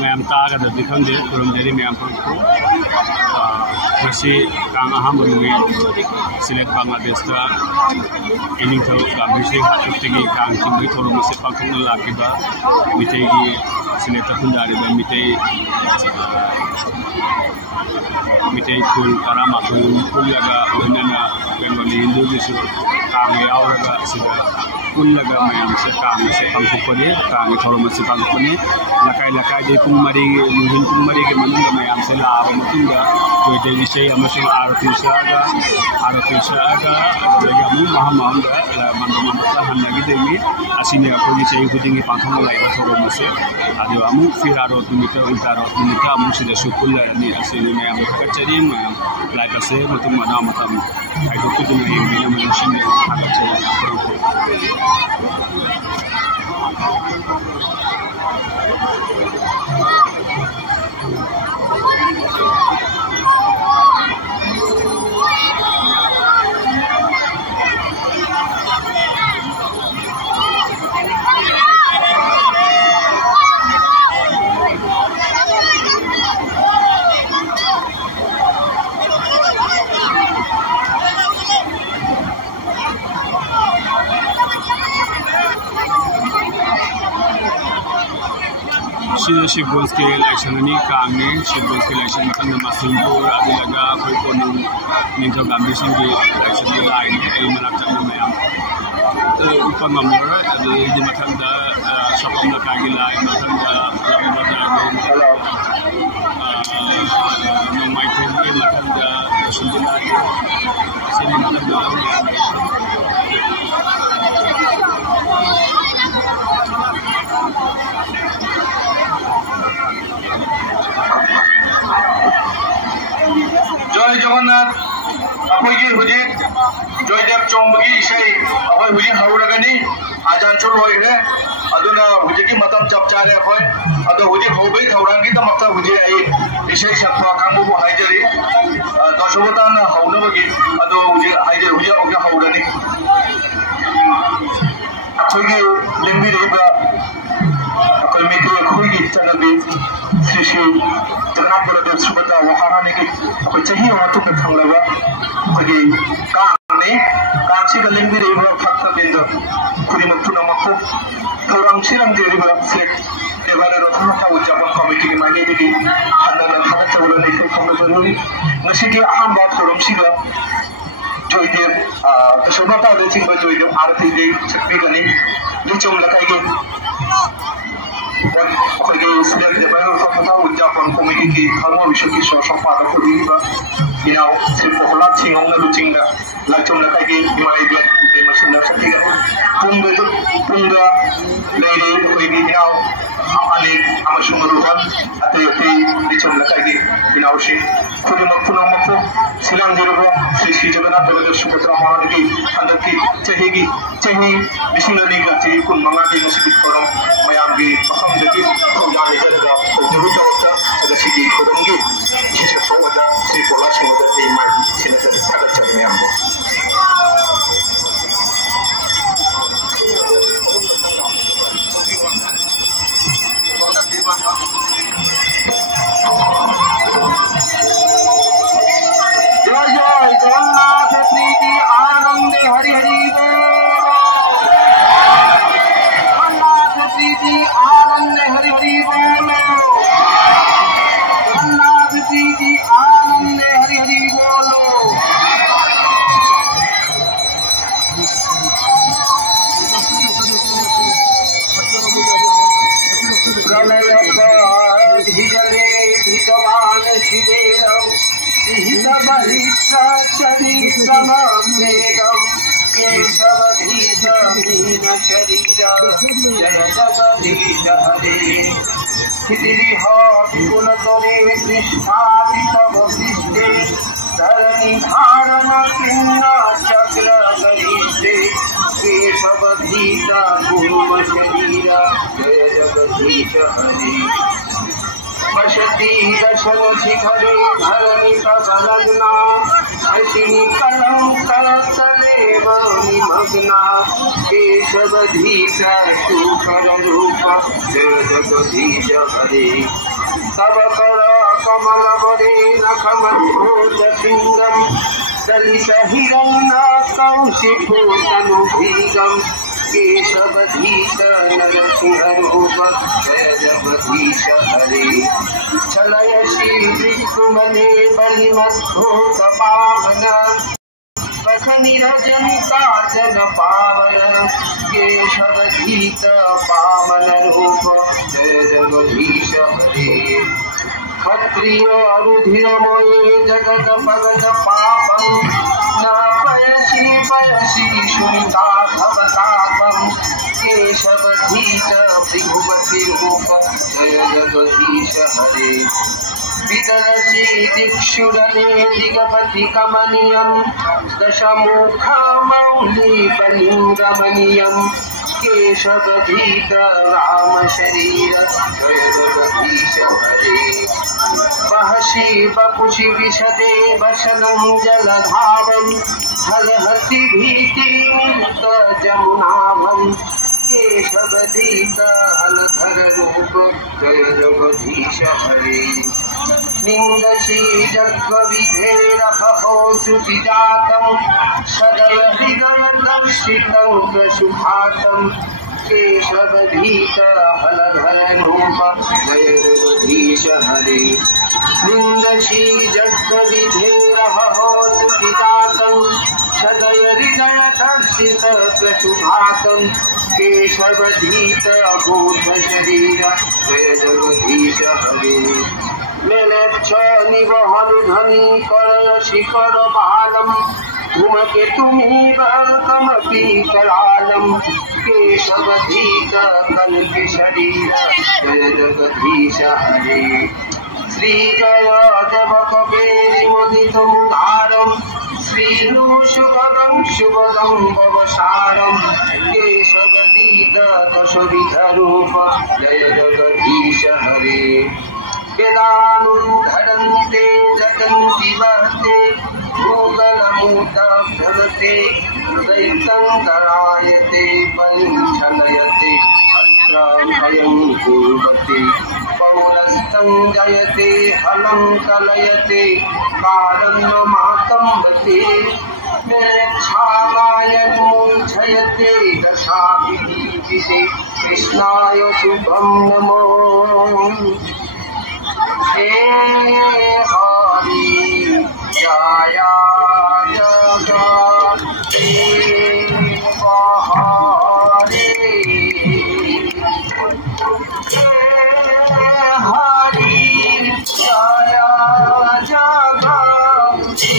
ma'am तागदि खंदे खुरुमजरी ma'am को Kong अहम सिलेट बांग्लादेश इनिंथौ गांबिसे हाथुक्तगी कांग चिंबी थोरम से पाखुंग लाखिबा मितेगी सिलेट खुंदारिबा मिते कुल करामाथुन कुलगा लोनना बेंगली हिंदू जिसु कांग यावरगा सिगा कुलगा मैम से कांग से पाखुपने कांग थोरम से पाखुपने लकाय लकाय दे कुमारी मुहिन कुमारी के मन मैम से लाभ मतुंगा जो दे विषय अमसुंग आरती सागा यमु महामंगा मंदमंदा हन्नगी देमी असिने अखोगी चेई खुदिंगी पाखंग लाइबा थोरम से आदि अमु फिरारो तुमिता उल्टारो तुमिता अमु सिदा सुकुलरनी असिने मैम कचरी मैम लाइबा से मतुम मना मतम आइदो कुदिना येमिना मनुष्य आगचरी शिवगंज के इलेक्शन कांगे शिवगंज के इलेक्शन मतलब मसलपुर अदिलगा कोई को निंथौ गांधी सिंह के इलेक्शन के लाइन है मनाक चंग मैम तो ऊपर नंबर अदि मथंदा सपम लकागी लाइन मथंदा लंबा जाने माइथेन के मथंदा सुंदरा के सिने मथंदा जय जगन्नाथ अखोगी हुजिक जयदेव चोंबगी इसे अखोई हुजिक हौरगनी आजान चुल होइरे अदुना हुजिकी मतम चप चारे अखोई अदो हुजिक होबै थौरांगी तमक्ता हुजि आई इसे सकपा कांगबु हाइजरी दशबतान हौनबगी अदो हुजिक हाइजरी हुजिक ओके हौरनी अखोगी लिंबिरेबा अखोई मिते अखोगी चनबी श्री जगन्नाथ बलदेव सुबता वहारानी की कोई चाहिए वहाँ तो कर थंगलबा कोई कांगने कांची का लिंग भी रेबा फक्ता बिंदु कुरी मक्तुना मक्को थोरांग सिरंग देरीबा फ्लेट देवाले रोथना उद्यापन कमिटी की माने दिगी हन्ना थाना चवला नहीं तो थंगल जरूरी नसी की अहम बात थोरम सिगा जोइदेव सुबता देचिंग बा जोइदेव आरती दे छपी गनी लिचोम लकाई अखोगी सिलेट देवाले रोथना उद्यापन कमिटी की खरमो विषय की संपादक को दीबा इनाव सिर्फ प्रहलाद सिंह लुचिंगा लाचुम लकाई हिमाई ब्लैक दे मशीन सटीगा पुंगा लेरे कोई इनाव अनेक अमसुंग रुहन अते लिचुम लकाई इनाव से खुद मक्पुना मक्को सिलांग जिरुबा श्री जगन्नाथ बलदेव सुभद्रा महारानी की अंदर की चाहिए बिसिंगनी का चाहिए कुन मंगा की नसीब करो मयाम की पसंद की प्रोग्राम जरगा जरूर तवक्का अगर सिगी खुदंगी जिसे फोवदा श्री पोला सिंगदा ए माइ सिनेटर थागत चले मयाम को जगन्नाथ प्रीति आनंद हरि हरि जगन्नाथ प्रीति आनंद हरि हरि बोलो जगन्नाथ प्रीति आनंद हरि हरि बोलो प्रलय धिगले धिगवान शिवेरौ केशवधीश मीन शरीर जय जगदीश हरे विपुल तोरे कृष्णावृत वशिष्ठे धरणि धारण किन्न चक्र गरिष्ठे केशवधीश पूर्व शरीर जय जगदीश हरे पशति दशन शिखरे धरणि तलग्ना शशिनि कलंकर तले सेव निमग्ना केशवधीश सुकर रूप जय जगदीश हरे तव कर कमल बरे नखमद्भुत सिंगम दलित हिरण्य कौशिकूतनुभीगम केशवधीश नरसिंह रूप जय जगदीश हरे चलय श्री वृक्षुमने बलिमद्भुत पावन पथनिरजनितार्जन पावन केशवधीश पावन रूप जय जगदीश हरे क्षत्रिय रुधिरमये जगत भगत पापं न पयसि पयसि शुनिताभवतापं केशवधीश भृगुपति रूप जय जगदीश हरे विदरसि दिक्षुरने दिगपति कमनीयं दशमुखमौलि बलिंगमनीयं केशवधीश राम शरीर जय जगदीश हरे बहसि बपुषि विशदे वशनं जलधावं हरहसि भीतिमुक्त जमुनाभं केशवधीश अलधर रूप जय जगदीश हरे निंदसि जग्विधेरहो श्रुतिजातं सदय हृदय दर्शितं प्रसुभातं केशवधीश हलधर रूप जय जगदीश हरे निंदसि जग्विधेरहो श्रुतिजातं सदय हृदय दर्शित प्रसुभातं केशवधीश अभूत शरीर जय जगदीश हरे मेलेच्छ निवहनुध्वनि करय शिखर बालं धूमकेतुमिव कमपि करालं केशवधीश कल्पि शरीर जय जगदीश हरे श्रीजय देवकपेरिमुदितमुदारं श्रीनुशुभदं शुभदं भवसारं केशवधीश दशविधरूप जय जगदीश हरे वेदानुधरन्ते जगन्ति वहते भूगलमूतभ्यगते दैतं करायते बलिञ्छलयते अत्रभयं कुर्वते पौरस्तं जयते हलं कलयते कारणमातम्बते मेच्छामायन्मुञ्छयते दशाभिधीयते कृष्णाय शुभं नमो हे हरि जय जगते हरे हरि जय जगते